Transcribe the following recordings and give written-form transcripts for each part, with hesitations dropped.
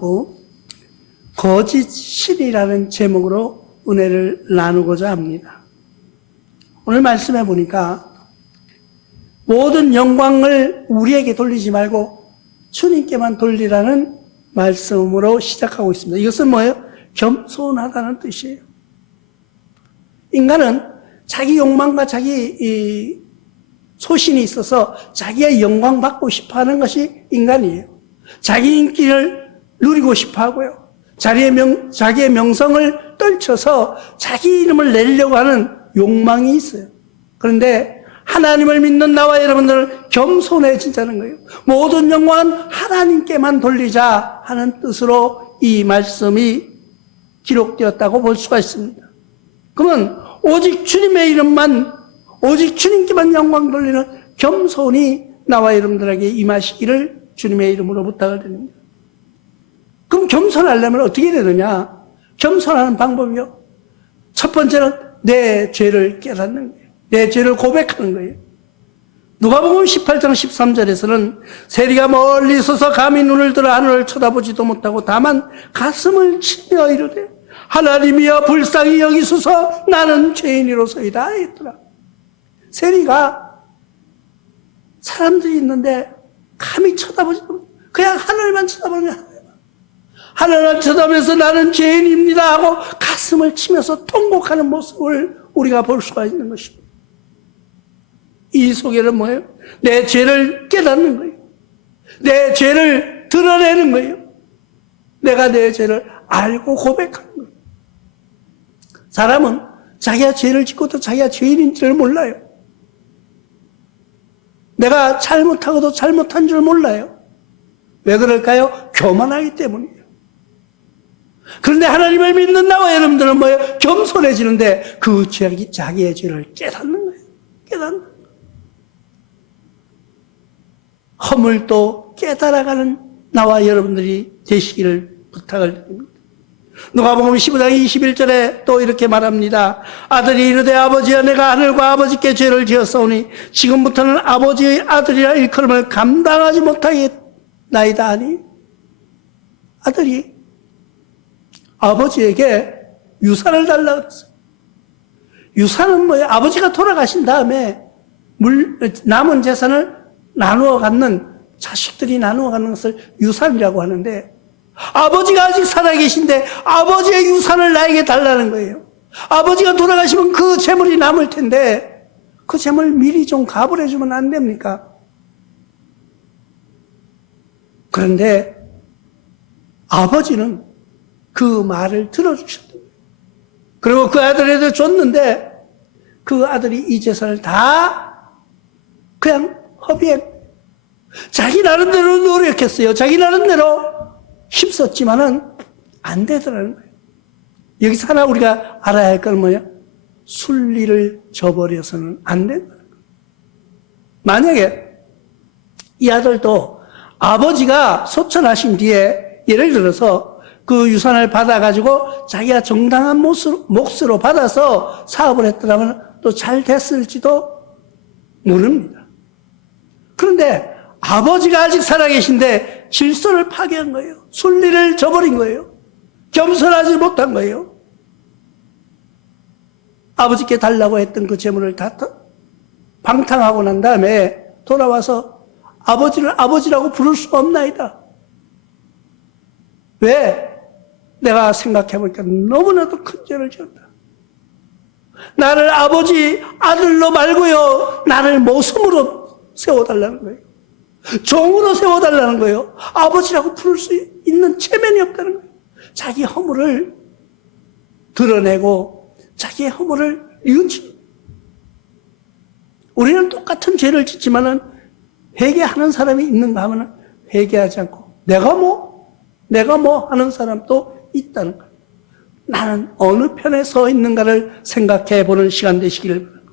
있고 거짓 신이라는 제목으로 은혜를 나누고자 합니다. 오늘 말씀해 보니까 모든 영광을 우리에게 돌리지 말고 주님께만 돌리라는 말씀으로 시작하고 있습니다. 이것은 뭐예요? 겸손하다는 뜻이에요. 인간은 자기 욕망과 자기 소신이 있어서 자기의 영광 받고 싶어 하는 것이 인간이에요. 자기 인기를 누리고 싶어 하고요. 자기의 명성을 떨쳐서 자기 이름을 내려고 하는 욕망이 있어요. 그런데 하나님을 믿는 나와 여러분들은 겸손해진다는 거예요. 모든 영광은 하나님께만 돌리자 하는 뜻으로 이 말씀이 기록되었다고 볼 수가 있습니다. 그러면 오직 주님의 이름만, 오직 주님께만 영광 돌리는 겸손이 나와 여러분들에게 임하시기를 주님의 이름으로 부탁을 드립니다. 그럼 겸손하려면 어떻게 되느냐? 겸손하는 방법이요. 첫 번째는 내 죄를 깨닫는 거예요. 내 죄를 고백하는 거예요. 누가복음 18장 13절에서는 세리가 멀리 서서 감히 눈을 들어 하늘을 쳐다보지도 못하고 다만 가슴을 치며 이르되 하나님이여 불쌍히 여기소서 나는 죄인이로소이다 했더라. 세리가 사람들이 있는데 감히 쳐다보지도 못하고 그냥 하늘만 쳐다보는 거야. 하늘을 쳐다보면서 나는 죄인입니다 하고 가슴을 치면서 통곡하는 모습을 우리가 볼 수가 있는 것입니다. 이 속에는 뭐예요? 내 죄를 깨닫는 거예요. 내 죄를 드러내는 거예요. 내가 내 죄를 알고 고백하는 거예요. 사람은 자기가 죄를 짓고도 자기가 죄인인 줄 몰라요. 내가 잘못하고도 잘못한 줄 몰라요. 왜 그럴까요? 교만하기 때문이에요. 그런데 하나님을 믿는 나와 여러분들은 뭐예요? 겸손해지는데 그 자기의 죄를 깨닫는 거예요. 깨닫는 거예요. 허물도 깨달아가는 나와 여러분들이 되시기를 부탁을 드립니다. 누가복음 15장 21절에 또 이렇게 말합니다. 아들이 이르되 아버지여 내가 하늘과 아버지께 죄를 지었사오니 지금부터는 아버지의 아들이라 일컬음을 감당하지 못하겠나이다 하니 아들이 아버지에게 유산을 달라고 그랬어요. 유산은 뭐예요? 아버지가 돌아가신 다음에 남은 재산을 나누어 갖는, 자식들이 나누어 갖는 것을 유산이라고 하는데 아버지가 아직 살아계신데 아버지의 유산을 나에게 달라는 거예요. 아버지가 돌아가시면 그 재물이 남을 텐데 그 재물 미리 좀 가불해 주면 안 됩니까? 그런데 아버지는 그 말을 들어주셨다. 그리고 그 아들에게 줬는데 그 아들이 이 재산을 다 그냥 허비해. 자기 나름대로 노력했어요. 자기 나름대로 힘썼지만은 안 되더라는 거예요. 여기서 하나 우리가 알아야 할 건 뭐예요? 순리를 저버려서는 안 된다는 거예요. 만약에 이 아들도 아버지가 소천하신 뒤에 예를 들어서 그 유산을 받아가지고 자기가 정당한 몫으로 받아서 사업을 했더라면 또 잘 됐을지도 모릅니다. 그런데 아버지가 아직 살아계신데 질서를 파괴한 거예요. 순리를 저버린 거예요. 겸손하지 못한 거예요. 아버지께 달라고 했던 그 재물을 다 방탕하고 난 다음에 돌아와서 아버지를 아버지라고 부를 수가 없나이다. 왜? 내가 생각해보니까 너무나도 큰 죄를 지었다. 나를 아버지 아들로 말고요, 나를 모성으로 세워달라는 거예요. 종으로 세워달라는 거예요. 아버지라고 부를 수 있는 체면이 없다는 거예요. 자기 허물을 드러내고 자기의 허물을 뉘우치고. 우리는 똑같은 죄를 짓지만은 회개하는 사람이 있는가 하면은 회개하지 않고 내가 뭐 하는 사람도 있다는 거예요. 나는 어느 편에 서 있는가를 생각해 보는 시간 되시기를 바랍니다.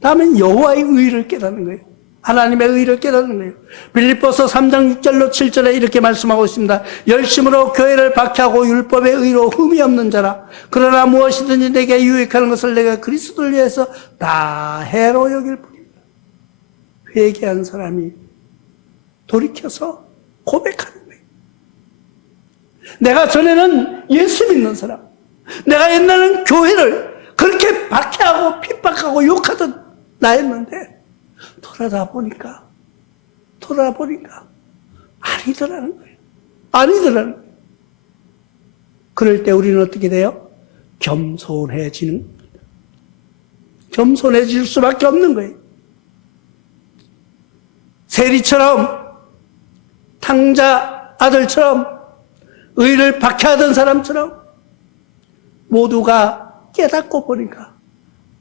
다음엔 여호와의 의를 깨닫는 거예요. 하나님의 의를 깨닫는 거예요. 빌립보서 3장 6절로 7절에 이렇게 말씀하고 있습니다. 열심으로 교회를 박해하고 율법의 의로 흠이 없는 자라. 그러나 무엇이든지 내게 유익하는 것을 내가 그리스도를 위해서 다 해로 여길 뿐입니다. 회개한 사람이 돌이켜서 고백하는 거예요. 내가 전에는 예수 믿는 사람, 내가 옛날에는 교회를 그렇게 박해하고 핍박하고 욕하던 나였는데 돌아보니까 아니더라는 거예요. 아니더라는 거예요. 그럴 때 우리는 어떻게 돼요? 겸손해지는 겁니다. 겸손해질 수밖에 없는 거예요. 세리처럼, 탕자 아들처럼, 의를 박해하던 사람처럼 모두가 깨닫고 보니까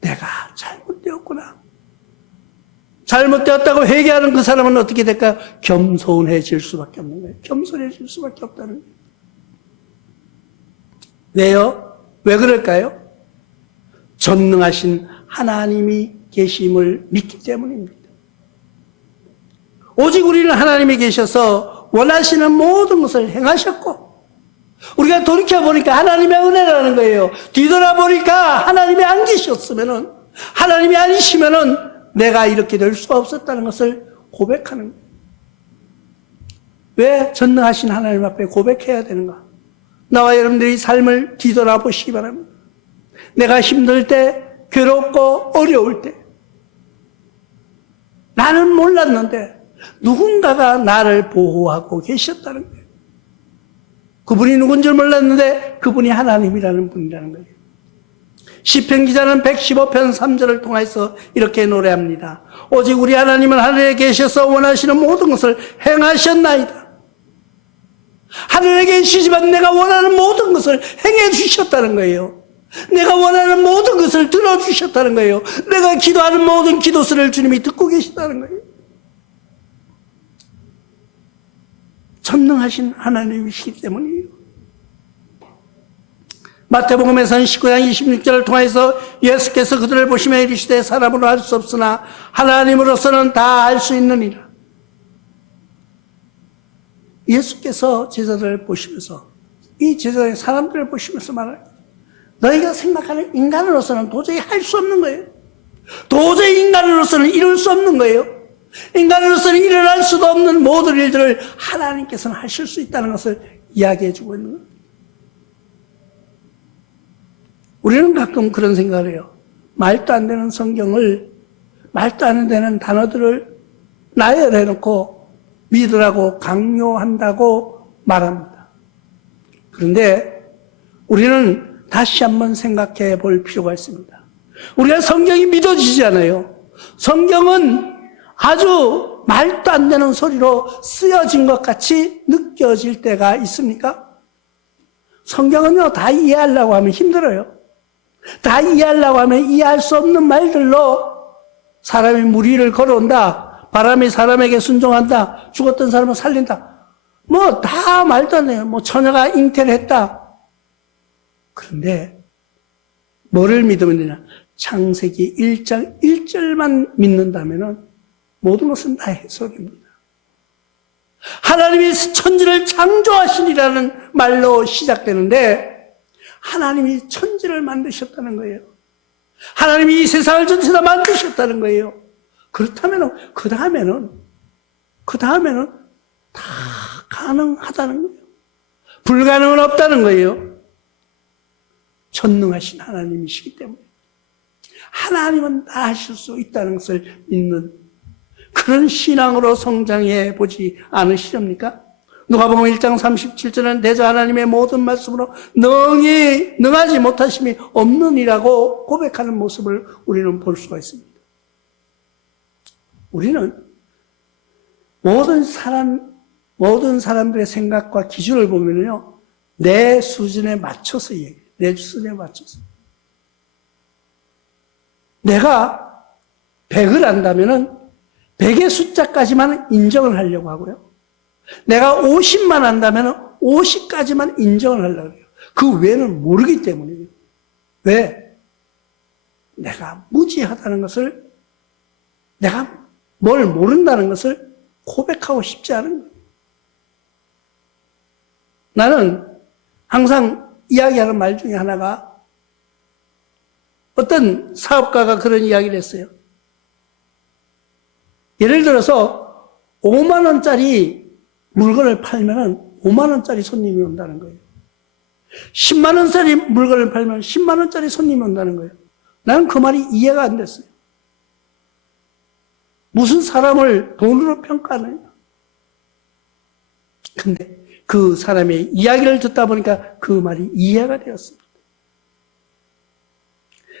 내가 잘못되었구나. 잘못되었다고 회개하는 그 사람은 어떻게 될까요? 겸손해질 수밖에 없는 거예요. 겸손해질 수밖에 없다는 거예요. 왜요? 왜 그럴까요? 전능하신 하나님이 계심을 믿기 때문입니다. 오직 우리는 하나님이 계셔서 원하시는 모든 것을 행하셨고, 우리가 돌이켜보니까 하나님의 은혜라는 거예요. 뒤돌아보니까 하나님이 안 계셨으면은, 하나님이 아니시면은 내가 이렇게 될 수 없었다는 것을 고백하는 거예요. 왜 전능하신 하나님 앞에 고백해야 되는가? 나와 여러분들이 삶을 뒤돌아보시기 바랍니다. 내가 힘들 때, 괴롭고 어려울 때, 나는 몰랐는데 누군가가 나를 보호하고 계셨다는 거예요. 그분이 누군 줄 몰랐는데 그분이 하나님이라는 분이라는 거예요. 시편 기자는 115편 3절을 통해서 이렇게 노래합니다. 오직 우리 하나님은 하늘에 계셔서 원하시는 모든 것을 행하셨나이다. 하늘에 계시지만 내가 원하는 모든 것을 행해 주셨다는 거예요. 내가 원하는 모든 것을 들어주셨다는 거예요. 내가 기도하는 모든 기도수를 주님이 듣고 계시다는 거예요. 전능하신 하나님이시기 때문이에요. 마태복음에서는 19장 26절을 통해서 예수께서 그들을 보시며 이르시되 사람으로 할 수 없으나 하나님으로서는 다 할 수 있느니라. 예수께서 제자들을 보시면서, 이 제자의 사람들을 보시면서 말합니다. 너희가 생각하는 인간으로서는 도저히 할 수 없는 거예요. 도저히 인간으로서는 이룰 수 없는 거예요. 인간으로서는 일어날 수도 없는 모든 일들을 하나님께서는 하실 수 있다는 것을 이야기해 주고 있는 거예요. 우리는 가끔 그런 생각을 해요. 말도 안 되는 성경을, 말도 안 되는 단어들을 나열해놓고 믿으라고 강요한다고 말합니다. 그런데 우리는 다시 한번 생각해 볼 필요가 있습니다. 우리가 성경이 믿어지지 않아요. 성경은 아주 말도 안 되는 소리로 쓰여진 것 같이 느껴질 때가 있습니까? 성경은요, 다 이해하려고 하면 힘들어요. 다 이해하려고 하면 이해할 수 없는 말들로 사람이 무리를 걸어온다. 바람이 사람에게 순종한다. 죽었던 사람을 살린다. 뭐 다 말도 안 돼요. 뭐 처녀가 잉태를 했다. 그런데 뭐를 믿으면 되냐? 창세기 1장 1절만 믿는다면 모든 것은 다 해석입니다. 하나님이 천지를 창조하시니라는 말로 시작되는데 하나님이 천지를 만드셨다는 거예요. 하나님이 이 세상을 전체 다 만드셨다는 거예요. 그렇다면 그 다음에는 다 가능하다는 거예요. 불가능은 없다는 거예요. 전능하신 하나님이시기 때문에 하나님은 다 하실 수 있다는 것을 믿는 그런 신앙으로 성장해 보지 않으시렵니까? 누가복음 1장 37절은 대저 하나님의 모든 말씀으로 능하지 못하심이 없느니라고 고백하는 모습을 우리는 볼 수가 있습니다. 우리는 모든 사람들의 생각과 기준을 보면요, 내 수준에 맞춰서 얘기해요. 내 수준에 맞춰서. 내가 100을 안다면은 100의 숫자까지만 인정을 하려고 하고요. 내가 50만 안다면은 50까지만 인정을 하려고 해요. 그 외에는 모르기 때문이에요. 왜? 내가 무지하다는 것을, 내가 뭘 모른다는 것을 고백하고 싶지 않은 거예요. 나는 항상 이야기하는 말 중에 하나가, 어떤 사업가가 그런 이야기를 했어요. 예를 들어서 5만 원짜리 물건을 팔면은 5만 원짜리 손님이 온다는 거예요. 10만 원짜리 물건을 팔면 10만 원짜리 손님이 온다는 거예요. 나는 그 말이 이해가 안 됐어요. 무슨 사람을 돈으로 평가하느냐. 근데 그 사람의 이야기를 듣다 보니까 그 말이 이해가 되었습니다.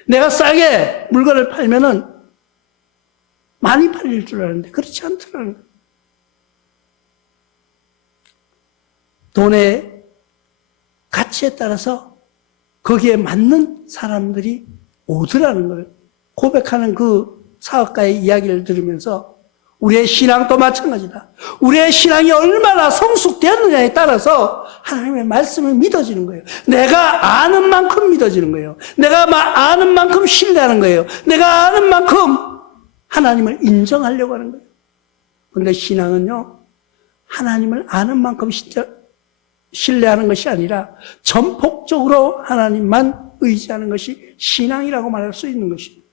내가 싸게 물건을 팔면은 많이 팔릴 줄 알았는데 그렇지 않더라는 거예요. 돈의 가치에 따라서 거기에 맞는 사람들이 오더라는 걸 고백하는 그 사업가의 이야기를 들으면서 우리의 신앙도 마찬가지다. 우리의 신앙이 얼마나 성숙되었느냐에 따라서 하나님의 말씀을 믿어지는 거예요. 내가 아는 만큼 믿어지는 거예요. 내가 아는 만큼 신뢰하는 거예요. 내가 아는 만큼 하나님을 인정하려고 하는 거예요. 그런데 신앙은요, 하나님을 아는 만큼 신뢰하는 것이 아니라 전폭적으로 하나님만 의지하는 것이 신앙이라고 말할 수 있는 것입니다.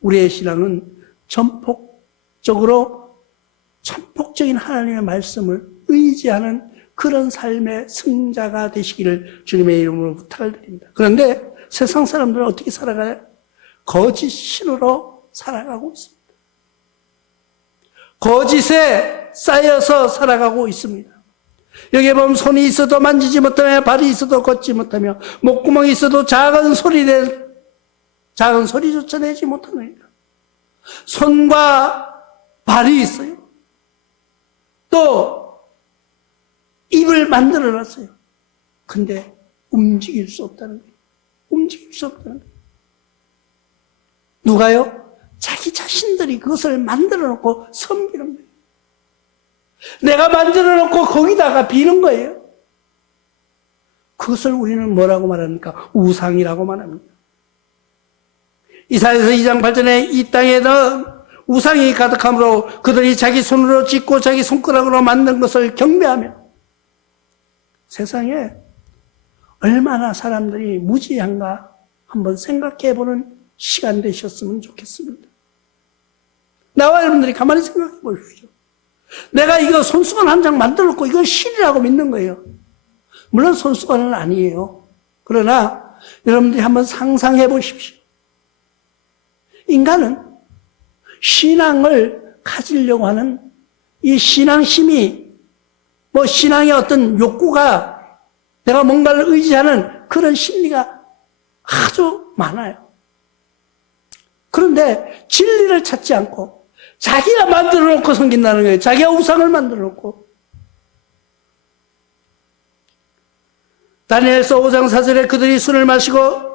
우리의 신앙은 전폭적인 하나님의 말씀을 의지하는 그런 삶의 승자가 되시기를 주님의 이름으로 부탁을 드립니다. 그런데 세상 사람들은 어떻게 살아가요? 거짓 신으로 살아가고 있습니다. 거짓에 쌓여서 살아가고 있습니다. 여기에 보면 손이 있어도 만지지 못하며 발이 있어도 걷지 못하며 목구멍이 있어도 작은 소리조차 내지 못하느니라. 손과 발이 있어요. 또 입을 만들어놨어요. 근데 움직일 수 없다는 거예요. 움직일 수 없다는 거예요. 누가요? 자기 자신들이 그것을 만들어놓고 섬기는 거예요. 내가 만들어놓고 거기다가 비는 거예요. 그것을 우리는 뭐라고 말합니까? 우상이라고 말합니다. 이사야서 2장 8절에 이 땅에는 우상이 가득하므로 그들이 자기 손으로 짓고 자기 손가락으로 만든 것을 경배하며. 세상에 얼마나 사람들이 무지한가 한번 생각해보는 시간 되셨으면 좋겠습니다. 나와 여러분들이 가만히 생각해 보십시오. 내가 이거 손수건 한 장 만들었고 이걸 신이라고 믿는 거예요. 물론 손수건은 아니에요. 그러나 여러분들이 한번 상상해 보십시오. 인간은 신앙을 가지려고 하는 이 신앙심이 신앙의 어떤 욕구가 내가 뭔가를 의지하는 그런 심리가 아주 많아요. 그런데 진리를 찾지 않고 자기가 만들어 놓고 섬긴다는 거예요. 자기가 우상을 만들어 놓고. 다니엘서 5장 4절에 그들이 술을 마시고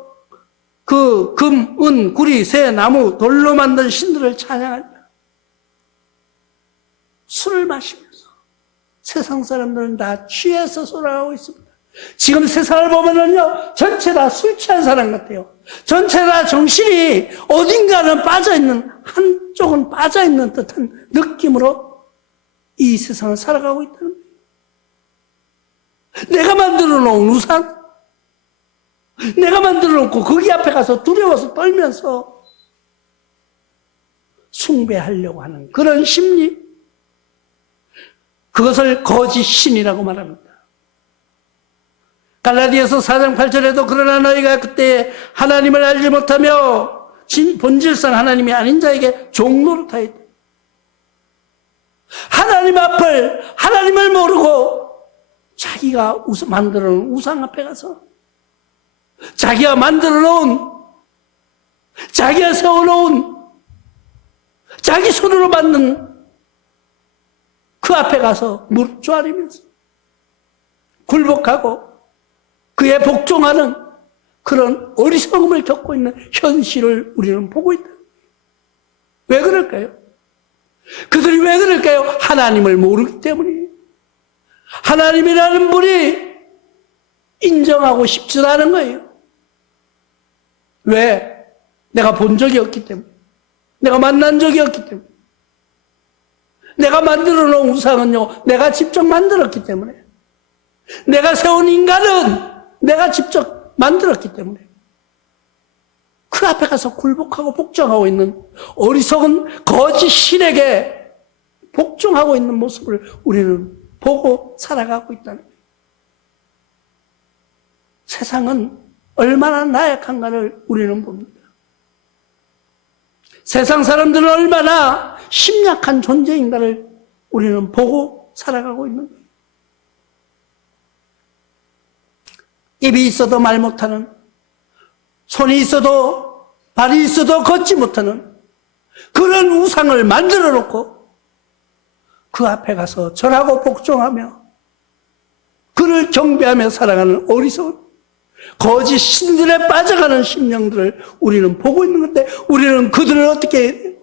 그 금, 은, 구리, 새, 나무, 돌로 만든 신들을 찬양한다. 술을 마시면서 세상 사람들은 다 취해서 돌아가고 있습니다. 지금 세상을 보면은요, 전체 다 술 취한 사람 같아요. 전체 다 정신이 어딘가는 빠져있는, 한쪽은 빠져있는 듯한 느낌으로 이 세상을 살아가고 있다는 거예요. 내가 만들어 놓은 우상, 내가 만들어 놓고 거기 앞에 가서 두려워서 떨면서 숭배하려고 하는 그런 심리, 그것을 거짓 신이라고 말합니다. 갈라디아서 4장 8절에도 그러나 너희가 그때 하나님을 알지 못하며 본질상 하나님이 아닌 자에게 종노릇하였다. 하나님을 모르고 자기가 만들어 놓은 우상 앞에 가서 자기가 만들어 놓은, 자기가 세워놓은, 자기 손으로 만든 그 앞에 가서 무릎 조아리면서 굴복하고 그에 복종하는 그런 어리석음을 겪고 있는 현실을 우리는 보고 있다. 왜 그럴까요? 그들이 왜 그럴까요? 하나님을 모르기 때문이에요. 하나님이라는 분이 인정하고 싶지도 않은 거예요. 왜? 내가 본 적이 없기 때문에. 내가 만난 적이 없기 때문에. 내가 만들어 놓은 우상은요, 내가 직접 만들었기 때문에. 내가 세운 인간은 내가 직접 만들었기 때문에. 그 앞에 가서 굴복하고 복종하고 있는 어리석은 거짓 신에게 복종하고 있는 모습을 우리는 보고 살아가고 있다는 거예요. 세상은 얼마나 나약한가를 우리는 봅니다. 세상 사람들은 얼마나 심약한 존재인가를 우리는 보고 살아가고 있는 거예요. 입이 있어도 말 못하는, 손이 있어도 발이 있어도 걷지 못하는 그런 우상을 만들어 놓고 그 앞에 가서 절하고 복종하며 그를 경배하며 살아가는 어리석은 거짓 신들에 빠져가는 심령들을 우리는 보고 있는 건데, 우리는 그들을 어떻게 해야 돼요?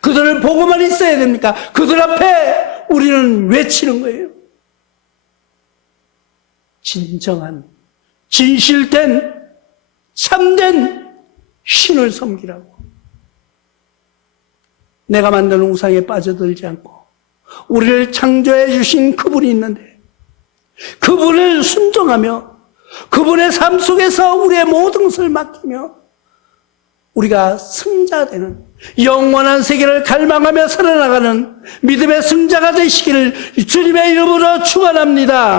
그들을 보고만 있어야 됩니까? 그들 앞에 우리는 외치는 거예요. 진정한, 진실된, 참된 신을 섬기라고. 내가 만드는 우상에 빠져들지 않고 우리를 창조해 주신 그분이 있는데, 그분을 순종하며 그분의 삶 속에서 우리의 모든 것을 맡기며 우리가 승자되는, 영원한 세계를 갈망하며 살아나가는 믿음의 승자가 되시기를 주님의 이름으로 축원합니다.